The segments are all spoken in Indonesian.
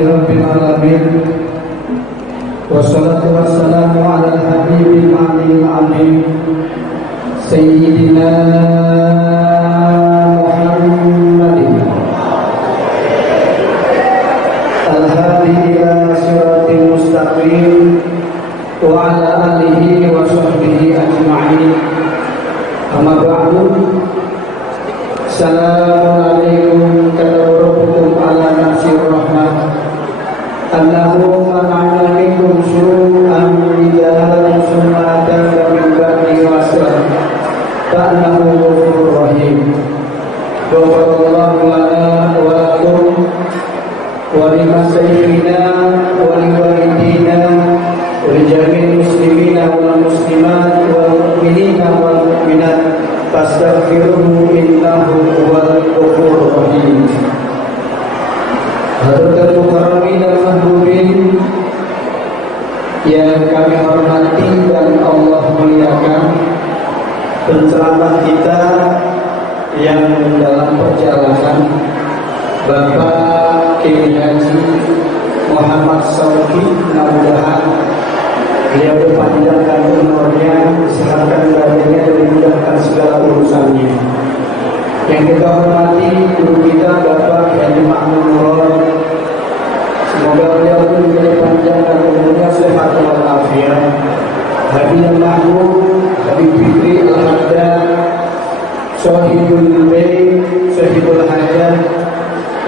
Rabbil alamin. Wassalatu wassalamu ala habibil amin Sayyidina Muhammadin al-hadi ila siratil mustaqim wa ala alihi wa sahbihi ajma'in. Amma ba'du. Assalamualaikum warahmatullahi wabarakatuh. Allahumma ma'alaikum syu'an bidahan sunnatan min ba'di wassalam ta'anahu ghafurur rahim. Ghafarallahu lana wa lakum wa limasayyidina wa liwalidina wa lijami'il muslimina wal muslimat wal mu'minina wal mu'minat fastaghfiruhu innahu huwal ghafurur rahim. Hadratul mukarramin dan mahbubin yang kami hormati dan Allah muliakan, penceramah kita yang dalam perjalanan Bapak Kiai Haji Muhammad Sauki, mudah-mudahan beliau dipanjangkan umurnya, disehatkan badannya dan dimudahkan segala urusannya. Yang kita hormati guru kita Bapak Haji Ma'mun Nur, semoga beliau menjadi panjang dan umurnya sehat walafiat. Habib Mahmud, Habib Fitri Al-Haddad, Sohibul Bait, Sohibul Hajat,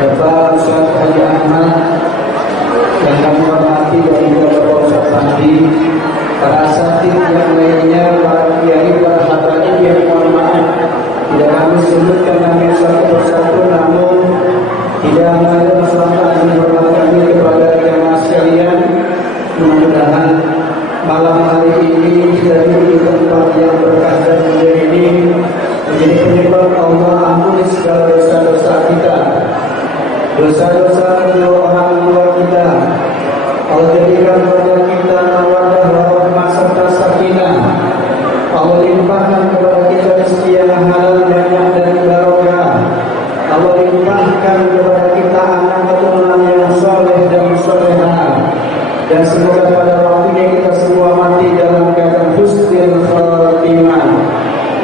Bapak Ustaz Haji Ahmad, yang kami hormati dari Bapak Ustaz Fandi, para asatidz yang lainnya, para kiai, para hadirin yang mohon maaf tidak kami sebutkan kami satu persatu, namun tidak ada masalah yang bermakna kepada jamaah sekalian. Mudah-mudahan malam hari ini kita di tempat yang berkah dan mulia ini menjadi penyebab Allah ampuni segala dosa-dosa kita, dosa-dosa kedua orang tua kita. Allah jadikan kepada kita mawaddah warahmah serta sakinah. Allah limpahkan kepada kita rezeki yang halal, banyak dan barokah. Allah limpahkan kepada kita anak keturunan yang soleh dan solehah. Dan semoga pada waktunya kita semua mati dalam keadaan husnul khatimah.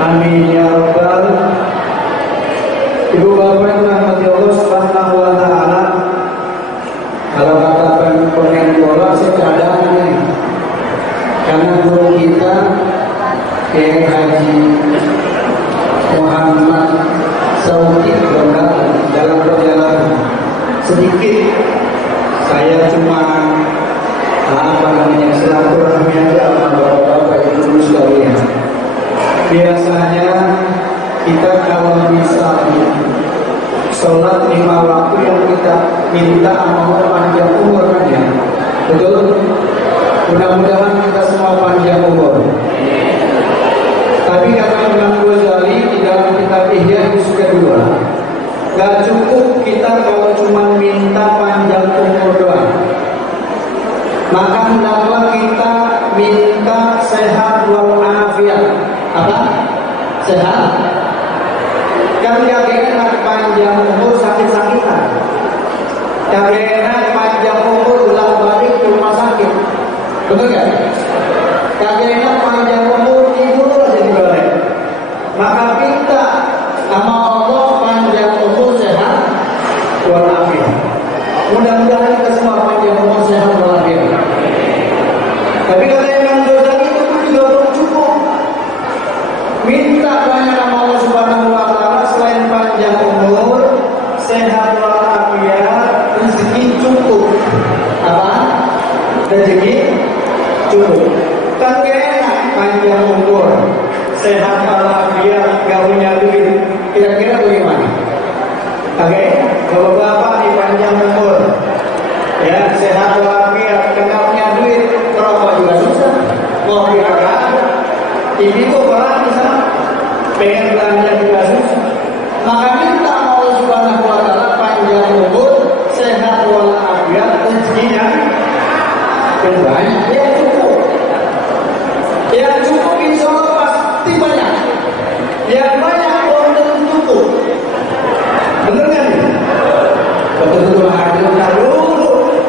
Amin ya rabbal. Ibu bapak yang dirahmati Allah Subhanahu wa taala, kalau katakan pemain bola secara ini, karena guru kita Kiai Haji Muhammad Sauki dalam perjalanan sedikit saya cuma silaturahmi aja sama bapak-bapak ibu sekalian. Biasanya kita kalau bisa sholat 5 waktu yang kita minta mau panjang umur kan ya, betul? Mudah-mudahan kita semua panjang umur. Tapi kata Imam Ghazali di dalam kitab Ihya juz kedua, gak cukup kita kalau cuma minta panjang umur doang. Maka hendaklah kita minta sehat walafiat. Apa? Sehat. Kan gak enak panjang umur sakit-sakitan. Gak enak panjang umur bolak-balik ke rumah sakit. Betul gak? Gak enak panjang umur tidur aja di balai. Maka minta sama Allah panjang umur sehat walafiat. Mudah-mudahan kita semua panjang umur sehat walafiat. Tapi kata Imam Ghazali itu juga belum cukup. Minta banyak sama Allah Subhanahu wa taala selain panjang umur, sehat walafiat, rezeki cukup. Apa? Rezeki cukup. Kan enak panjang umur, sehat walafiat, gak punya duit. Kira-kira bagaimana? Oke, kalau bapak nih panjang umur, ya sehat walafiat, gak punya duit, merokok juga susah, kopi agak ada, ini tuh orang bisa pengen belanja juga susah. Maka minta Allah Subhanahu wa taala panjang umur, sehat walafiat, rezekinya banyak, ya cukup. Ya cukup insya Allah pasti banyak. Yang banyak belum tentu cukup. Bener kan? Betul-betul hadir dulu.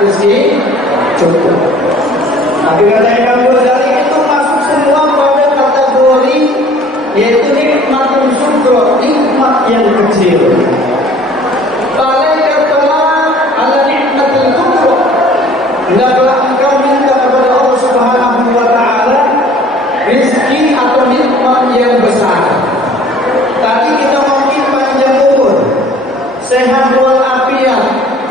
rezeki cukup. Tapi kata Imam Ghazali itu masuk semua pada kategori yaitu nikmatun syukro, nikmat yang kecil. Ala nikmatul kubra. Hendaklah engkau minta kepada Allah Subhanahu wa taala rezeki atau nikmat yang besar. Tadi kita mungkin panjang umur, sehat walafiat,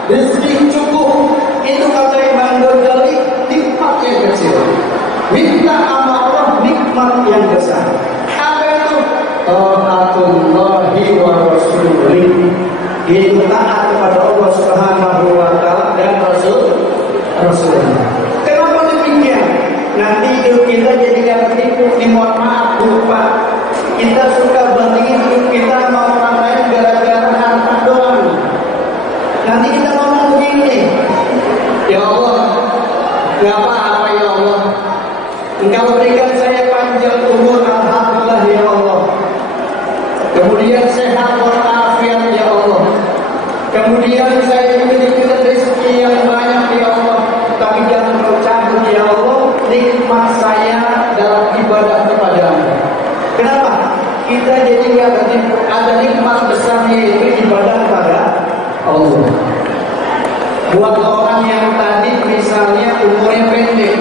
rezeki cukup. Itu kata Imam Ghazali nikmat yang kecil. Minta sama Allah nikmat yang besar. Apa itu? Taatullahi wa rasulih. Itu taat kepada Allah Subhanahu wa taala dan Rasulnya. Kenapa demikian? Nanti hidup kita jadi tertipu, mohon maaf lupa. Kita suka bandingin hidup kita sama orang lain gara-gara harta doang. Nanti kita ngomong begini, ya Allah, gak apa-apa ya Allah, Engkau berikan saya panjang umur, alhamdulillah ya Allah. Kemudian sehat walafiat ya Allah. Kemudian saya memiliki rezeki yang banyak ya Allah. Tapi jangan kau cabut ya Allah nikmat saya dalam ibadah kepada-Mu. Kenapa? Kita jadi ada nikmat besar yaitu ibadah kepada Allah. Buat orang yang tadi misalnya umurnya pendek,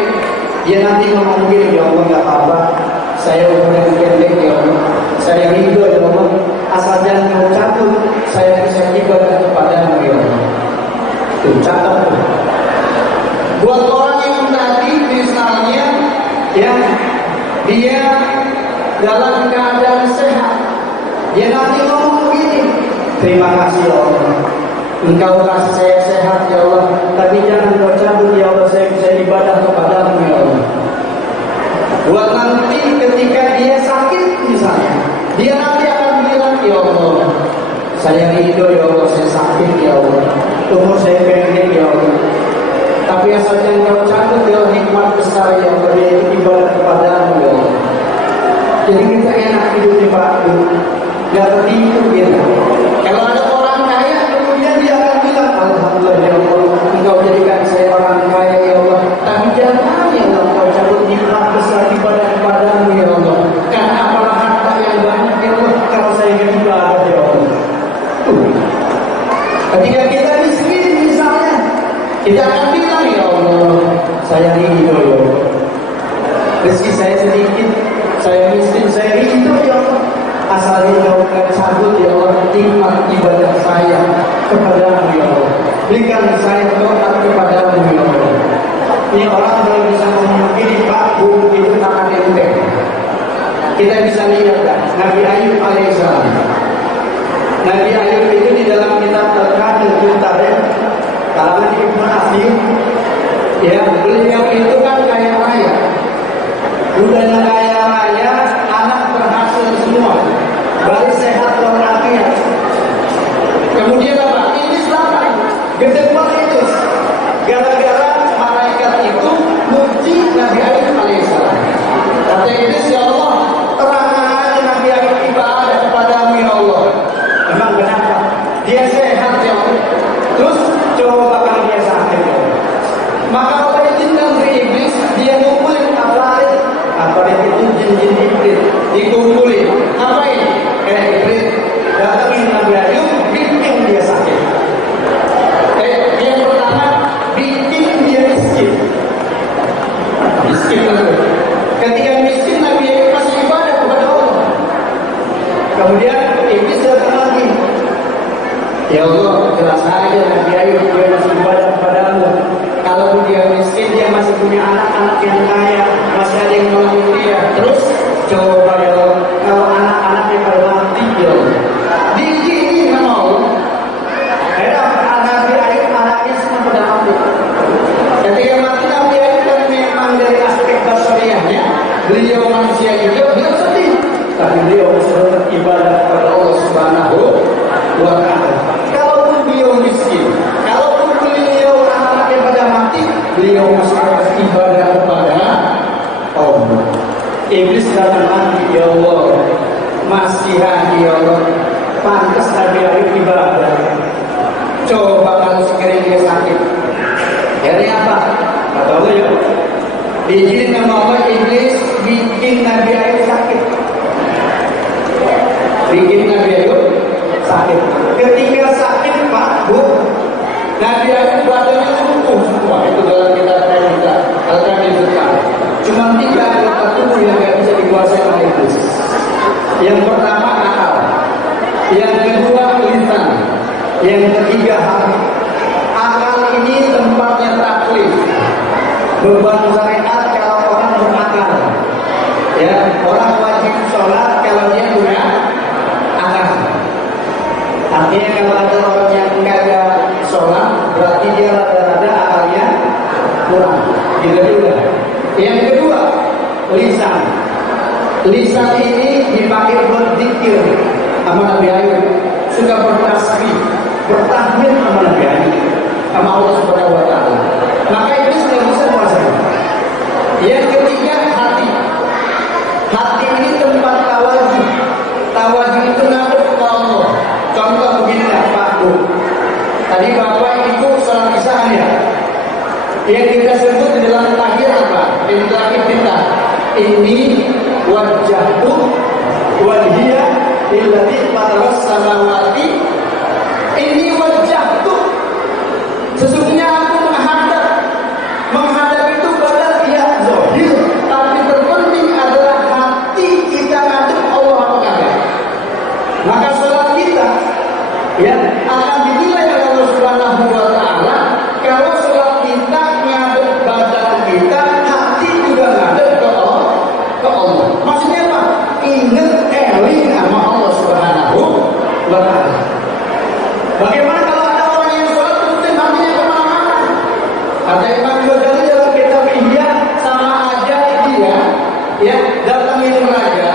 dia nanti ngomong gini, ya Allah gak apa-apa, saya umurnya pendek ya Allah, saya ridho ya Allah, asal jangan kau cabut, saya bisa ibadah kepada-Mu ya Allah. Itu catat. Buat orang yang tadi misalnya yang dia dalam keadaan sehat, dia nanti ngomong begini, terima kasih ya Allah, Engkau kasih saya sehat ya Allah, tapi jangan kau cabut ya Allah, saya bisa ibadah kepada-Mu ya Allah. Buat nanti ketika dia sakit misalnya, dia nanti akan bilang, ya Allah, saya ridho ya Allah, saya sakit ya Allah, umur saya pendek ya Allah, tapi asal jangan kau cabut ya Allah nikmat besar ya Allah, yaitu ibadah kepada-Mu ya Allah. Jadi kita enak hidup di Pak, gak tertipu gitu. Kalau ada orang kaya kemudian dia akan bilang, alhamdulillah ya Allah, Engkau jadikan saya orang kaya ya Allah, tapi jangan ya Allah kau cabut nikmat besar ibadah kepada-Mu ya Allah. Karena apalah harta yang banyak ya Allah, kalau saya ingin ibadah ya Allah. Ketika kita miskin misalnya, kita akan bilang, ya Allah, saya ridho ya Allah, rezeki saya sedikit, saya miskin, saya ridho ya Allah, asal Engkau cabut ya Allah nikmat ibadah saya kepada-Mu ya Allah, berikan saya doa kepada-Mu ya Allah. Ini orang kalau bisa ngomong begini, Pak, Bu, itu akan enteng. Kita bisa lihat kan, Nabi Ayub alaihissalam. Nabi Ayub itu di dalam kitab Al-Qadil Juntareh, kalangan Ibnu Athir, ya, beliau itu kan kaya raya. Budaya kaya raya, anak berhasil semua, balik sehat walafiat. Kemudian apa? Iblis lapar, gede banget itu. Gara-gara malaikat itu muji Nabi Ayub alaihissalam. Kata Iblis, ya Allah, terangkan aja Nabi Ayub ibadah kepada-Mu ya Allah. Emang kenapa? Dia sehat ya Allah. Terus coba kalau dia sakit ya Allah. Maka Allah izinkan ke Iblis, dia ngumpulin apa itu jin-jin iblis dikumpulin. Apa ini? Kayak iblis datangin Nabi Ayub, bikin dia sakit. Yang pertama, bikin dia miskin. Miskin dulu. Ketika miskin, Nabi Ayub masih ibadah kepada Allah. Kemudian iblis datang lagi. Ya Allah, jelas saja Nabi Ayub dia masih ibadah kepada-Mu. Kalau dia miskin, dia masih punya anak-anak yang kaya, masih ada yang melalui dia. Terus coba ya Allah, kalau anak-anaknya pada mati ya Allah, diizinin sama Allah. Nabi Ayub anaknya semua pada mati. Ketika mati Nabi Ayub kan memang dari aspek basariahnya, beliau manusia juga, beliau sedih. Tapi beliau selalu ibadah kepada Allah Subhanahu wa taala. Kalaupun beliau miskin, kalaupun beliau anaknya pada mati, beliau masih ibadah kepada Allah. Iblis datang lagi, ya Allah, masih hati ya Allah, pantas Nabi Ayub ibadah. Coba kalau sekiranya dia sakit, Akhirnya apa? Kata Allah ya, diizinin sama Allah, iblis bikin Nabi Ayub sakit. Bikin Nabi Ayub sakit. Ketika sakit Pak, Bu, Nabi Ayub badannya lumpuh semua. Itu dalam kitab kita. Cuma 3 anggota tubuh yang nggak bisa dikuasai oleh iblis. Yang pertama akal, yang kedua lisan, yang ketiga hati. Akal ini tempatnya taklif, beban syariat kalau orang berakal. Ya, orang wajib sholat kalau dia punya akal. Artinya kalau ada orang yang kagak sholat, berarti dia rada-rada akalnya kurang. Gitu juga. Yang kedua, lisan. Lisan ini dipakai berzikir sama Nabi Ayub, suka bertasbih, bertahmid sama Nabi Ayub, sama Allah Subhanahu wa taala. Maka itu sudah bisa kuasai. Yang ketiga, hati. Hati ini tempat tawadhu. Tawadhu itu ngadep ke Allah. Contoh begini Pak Bu. Tadi Bapak Ibu sholat isya ya. Yang kita sebut di dalam tahiyat apa? Interaksi kita. Ini wajahku wajhiya illati fataras samawati. Ini wajahku, sesungguhnya aku menghadap itu pada pihak zahir, tapi terpenting adalah hati kita ngadep Allah apa kagak. Maka sholat kita ya akan dinilai oleh Allah Subhanahu wa taala kalau sholat kita ngadep badan kita, hati juga ngadep ke Allah. Maksudnya apa? Ingat eling sama Allah Subhanahu wa taala. Bagaimana kalau ada orang yang sholat kemudian hatinya kemana-mana? Kata Imam Ghazali dalam kitab Ihya, sama aja dia ya datangin raja,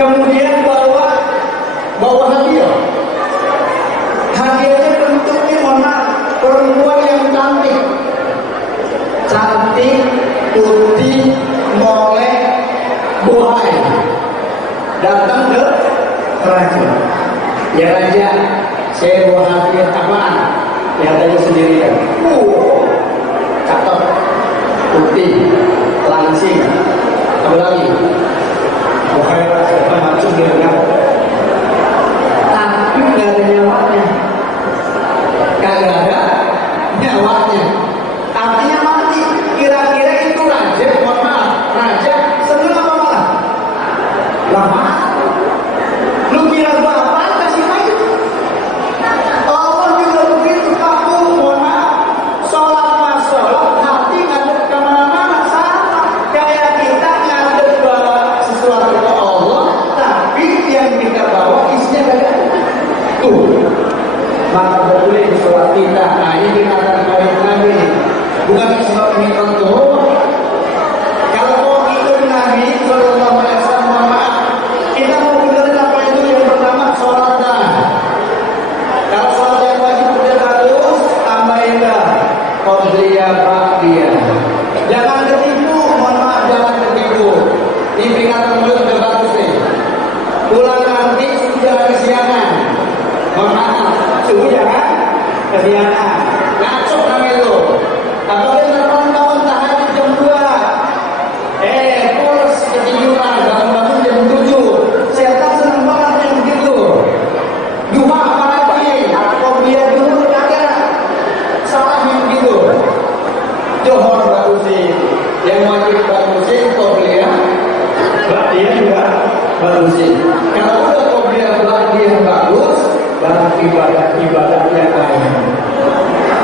kemudian bawa hadiah. Hadiahnya bentuknya perempuan yang cantik, putih, molek, bohai, datang ke raja. Ya raja, saya bawa hadiah apaan? Ya tanya sendiri kan. Cakep, putih, langsing, apa lagi? Bohai raja, macam dia kan. Tapi nggak ada nyawanya, kagak ada nyawanya. Artinya mati. Kira-kira itu raja, mohon maaf, raja seneng apa malah? Lama. Lu kira gua apaan kasih aja? Allah juga begitu. Kamu mohon maaf, sholat mas sholat, hati ngadep kemana-mana sama. Kayak kita ngadep bawa sesuatu ke Allah, tapi yang kita bawa isinya ada. Tuh. Maka boleh sholat kita. Nah ini dikatakan oleh Nabi. Bukan sebab ini contoh. Kalau mau ikut Nabi Sallallahu Alaihi Wasallam, kita mau benerin apa itu? Yang pertama sholat dah. Kalau sholat yang wajib udah harus tambahin dah. Qabliyah ba'diyah. Jangan ketipu, mohon maaf jangan ketipu. Ini peringatan mulut udah bagus nih. Pulang nanti subuh jangan kesiangan. Mohon maaf, subuh jangan kesiangan. Ngacok namanya lo. Apalagi nonton tahajud jam 2. Terus ketiduran bangun jam 7. Setan senang banget yang begitu. Duha apalagi? Atau dia dulu kagak. Salah yang begitu. Johor bagusin. Yang wajib bagusin qobliyah. Ba'diyah juga bagusin. Kalau udah qobliyah ba'diyah bagus, baru ibadah yang lain.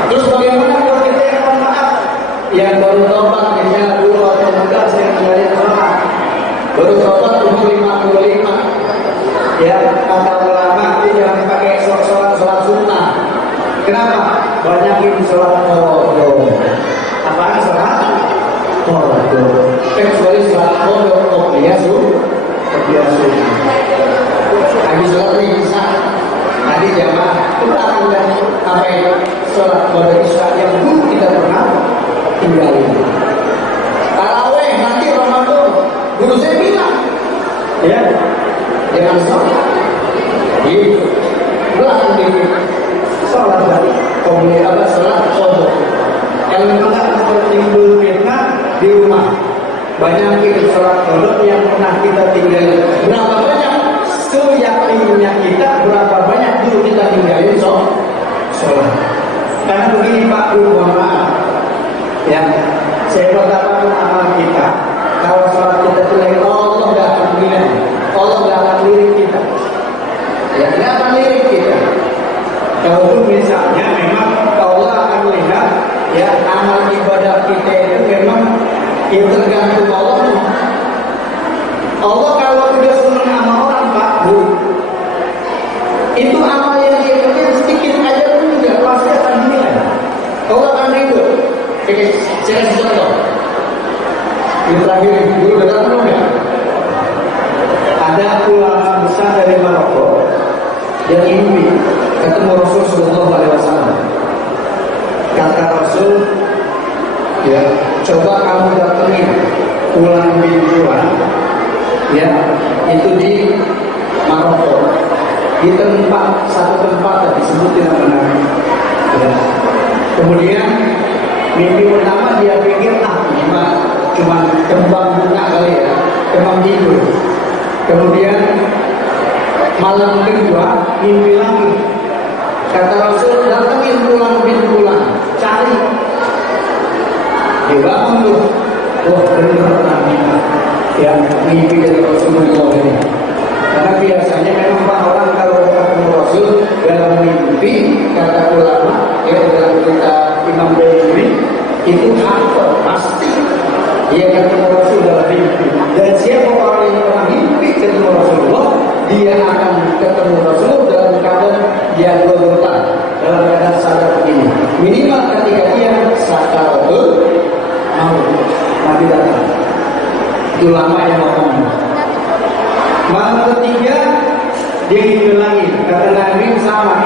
Terus bagaimana kalau kita yang mohon maaf, yang baru tobat misalnya dulu atau muda saya menjadi sholat, baru tobat umur 55, ya kata ulama itu jangan pakai sholat sunnah. Kenapa? Banyakin sholat qadha. Apaan sholat qadha? Kecuali sholat qadha qobliyah sunnah. Habis sholat isya, tadi jamaah pulang dari apa itu sholat qadha isya yang dulu kita pernah tinggalin. Taraweh nanti Ramadan, guru saya bilang, ya jangan sholat, gitu, belakang dikit, sholat dari sholat qadha. banyakin sholat qadar yang pernah kita tinggalin. Berapa banyak seyakinnya kita, berapa banyak dulu kita tinggalin sholat. Karena begini Pak Guru, mohon maaf ya, saya berkata amal kita, kalau sholat kita jelek, Allah nggak akan menilai, Allah nggak akan lirik kita, ya nggak akan lirik kita. Kalau misalnya memang Allah akan melihat ya amal ibadah kita itu memang itu tergantung Allah. Allah kalau sudah senang sama orang Pak Bu, itu amal yang dia kerjain sedikit aja pun juga pasti akan dinilai. Allah akan ribut. Oke, saya kasih contoh. Ini terakhir dulu dengar enggak? Ada ulama besar dari Maroko yang mimpi ketemu Rasul Sallallahu Alaihi Wasallam. Kata Rasul, ya coba kamu datengin Fulan bin Fulan, ya itu di Maroko, di tempat satu tempat disebutin namanya. Ya. Kemudian mimpi pertama dia pikir cuma kembang bunga kali ya, kembang tidur. Kemudian malam kedua mimpi lagi. Kata Rasul, datangin Fulan bin Fulan, cari. Dia bangun tuh, wah benar namanya yang mimpi dari Rasulullah ini. Karena biasanya memang orang kalau ketemu Rasul dalam mimpi, kata ulama, ya dalam kita Imam Bayhaqi itu apa pasti dia ketemu Rasul dalam mimpi. Dan siapa orang yang pernah mimpi ketemu Rasulullah, dia akan ketemu Rasulullah dalam keadaan dia berdoa, dalam keadaan sadar begini. Minimal ketika dia sadar mau Nabi datang. Itu lama yang ngomong. Malam ketiga dia ingin lagi, kata Nabi sama,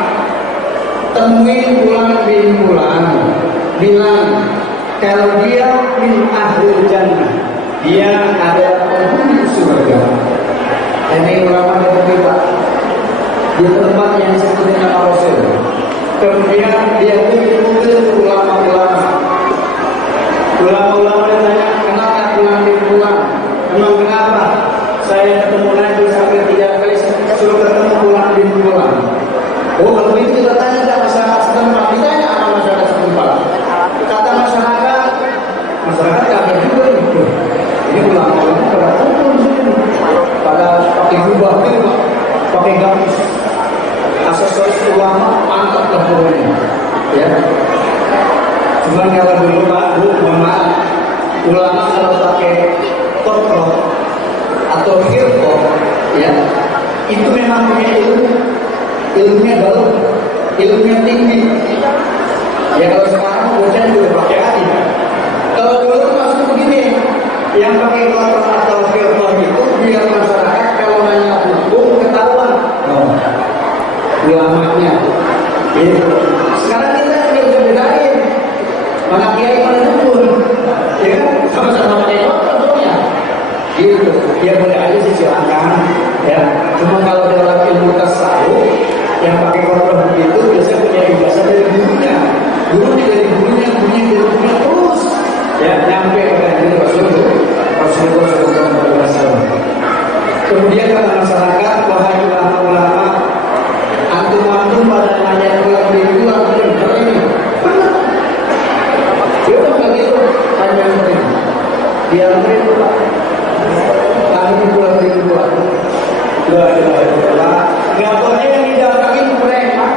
temuin Fulan bin Fulan, bilang kalau dia min ahlul jannah, dia ada penghuni surga. Ini ulama yang berbeda di tempat yang disebut nama Rasul. Kemudian dia kumpul ulama-ulama ditanya, kenapa Fulan bin Fulan? Memang kenapa? Saya ketemu Nabi sampai 3 kali suruh ketemu Fulan bin Fulan. Oh kalau itu kita tanya ke masyarakat setempat, ditanya apa masyarakat setempat. Kata masyarakat kaget juga itu. Ini ulama-ulama pada kumpul di sini, pada pakai jubah gitu, pakai gamis. Aksesoris ulama mantap lah pokoknya. Ya. Cuma kalau dulu Pak, mohon maaf, ulama kalau pakai kotrok atau kirkop, ya, itu memang punya ilmunya dalam, ilmunya tinggi. Ya kalau sekarang bocah juga pakai hati. Kalau dulu maksudnya begini, yang pakai kotrok atau kirkop itu biar masyarakat kalau nanya hukum ketahuan. Ulamanya, gitu. Sekarang kita udah bedain mana kiai mana dukun, ya kan? Sama-sama pakai contohnya, gitu. Dia boleh aja sih silakan, ya. Cuma kalau dalam ilmu tasawuf yang pakai contoh begitu biasanya punya ijazah dari gurunya, dari gurunya terus, ya nyampe kepada diri Rasulullah SAW. Kemudian kata masyarakat, wahai ulama-ulama, antum pada nanya Fulan bin Fulan ini benar. Dia udah nggak gitu, hanya ini. Dia itu Pak. Kami Fulan bin Fulan. Nggak boleh yang didatangi preman.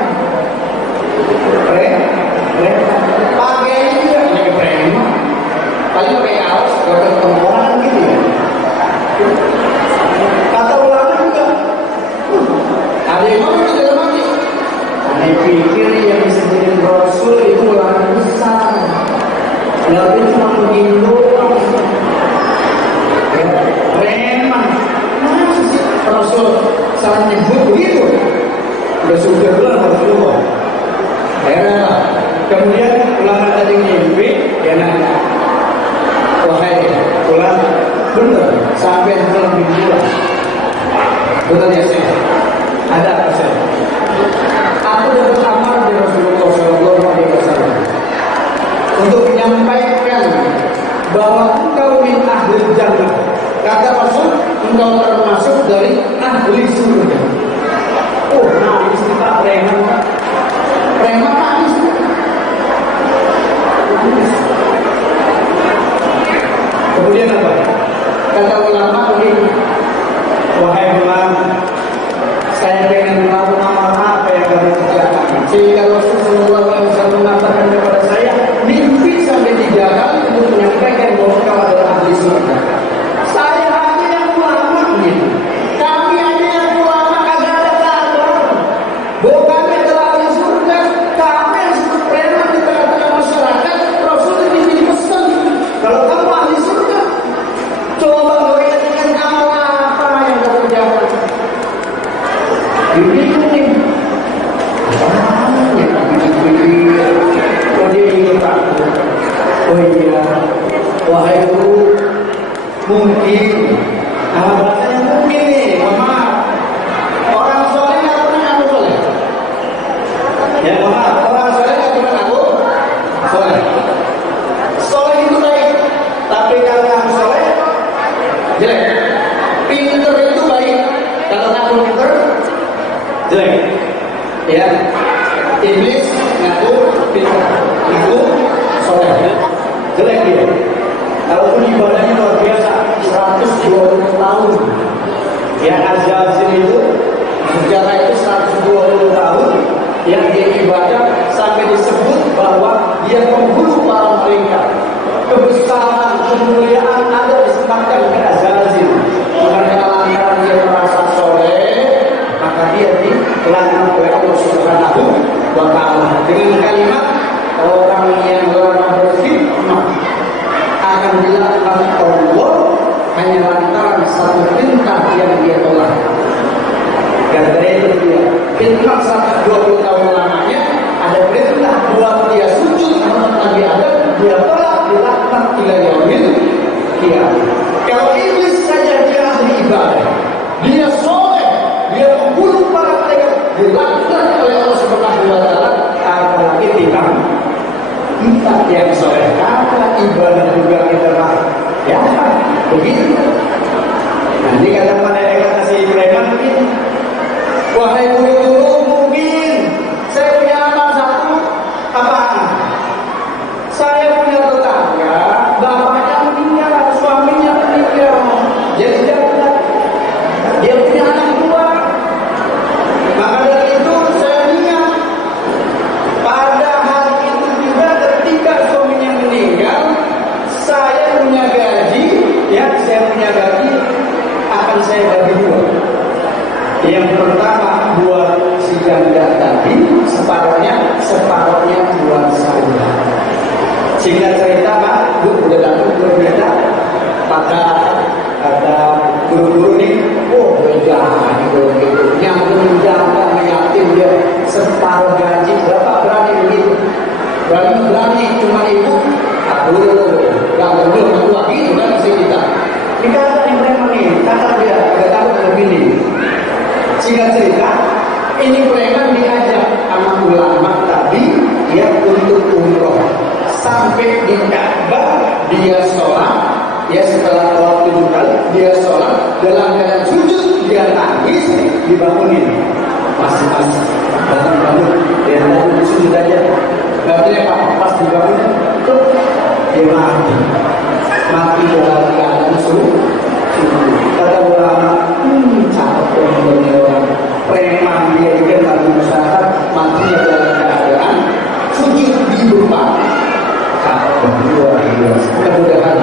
Pakai juga ini preman. Paling pakai kaos, pakai tongkrongan gitu ya. Kata ulama juga. Ada yang ngomong itu dalam hati. Saya pikir yang disebutin Rasul itu ulama besar. Lalu cuma begitu. Ya, preman. Rasul salah nyebut begitu. Udah sudah bulan Rasulullah. Akhirnya, kemudian ulama tadi mimpi, dia nanya, wahai Fulan, benar sampai Fulan bin Fulan. Benar ya saya? Ada apa saya? Aku dapat amar dari Rasulullah SAW untuk menyampaikan bahwa engkau min ahli jannah. Kata Rasul, engkau termasuk dari ahli surga. Oh, nangis kita preman, preman nangis. Kemudian apa? Kata ulama begini, wahai ulama, saya pengen tahu amal apa yang kami kerjakan. Sehingga Rasulullah SAW mengatakan kepada saya, mimpi sampai 3 kali untuk menyampaikan bahwa kau adalah ahli surga. Saya aja yang ulama gitu. Kami aja yang ulama kagak ada kabar. Bahwa kami adalah ahli surga. Kami yang sebut preman di tengah-tengah masyarakat. Rasul ini pesan, kalau kamu ahli surga, coba goyangkan amal apa yang kau kerjakan. Ini nih. Oh iya, wahai guru, mungkin, bahasanya mungkin nih, maaf, orang soleh nggak pernah ngaku soleh. Ya maaf, orang soleh nggak pernah ngaku soleh. Soleh itu baik, tapi kalau ngaku soleh jelek. Pinter itu baik, kalau ngaku pinter jelek. Ya, iblis ngaku pinter, ngaku soleh. Jelek dia. Kalaupun ibadahnya luar biasa 120 tahun. Ya Azazil itu sejarah itu 120 tahun yang dia ibadah sampai disebut bahwa dia penghulu para malaikat. Kebesaran, kemuliaan ada disematkan kepada Azazil. Karena lantaran dia merasa soleh, maka dia dilaknat oleh Allah Subhanahu wa Ta'ala dengan kalimat orang yang lama berfitnah akan dilaknat Allah hanya lantaran satu perintah yang dia tolak. Gara-gara itu dia fitnah 120 tahun lamanya, ada perintah buat dia sujud menurut Nabi Adam, dia tolak, dilaknat 3 yaumil qiyamah. Kalau iblis saja dia ahli ibadah, dia soleh, dia membunuh para malaikat, dilaknat oleh Allah Subhanahu wa Ta'ala, apalagi kita yang soleh, kata ibadah juga kita lah. Ya, begitu. Nanti kata malaikat kasih preman mungkin, wahai guru-guru, mungkin saya punya amal satu. Apaan? Saya punya tetangga, bapaknya meninggal, suaminya meninggal, jadi janda. Dia punya anak 2. Maka dari itu saya ingat pada hari itu juga ketika suaminya meninggal, saya punya gaji, ya saya punya gaji akan saya bagi 2. Yang pertama buat si janda tadi, separuhnya buat saya. Singkat cerita Pak, Bu udah datang berbeda, maka ada guru-guru nih, oh beda gitu, nyambung janda yatim dia separuh gaji, berapa berani begitu? Berani cuma ibu, aku gak perlu lagi itu kan mesti kita. Ini kata yang preman nih, kata dia agak takut lebih nih. Singkat cerita, ini preman diajak sama ulama tadi, dia untuk umroh. Sampai di Ka'bah dia sholat, ya setelah waktu 7 kali dia sholat dalam keadaan sujud, dia nangis, dibangunin. Masih bangun, dia nangis sujud aja. Berarti pas dibangunin, tuh dia mati dalam keadaan sujud. Kata ulama, cakep orang preman dia juga tak berusaha matinya dalam keadaan sujud di rumah. Luar biasa. Mudah-mudahan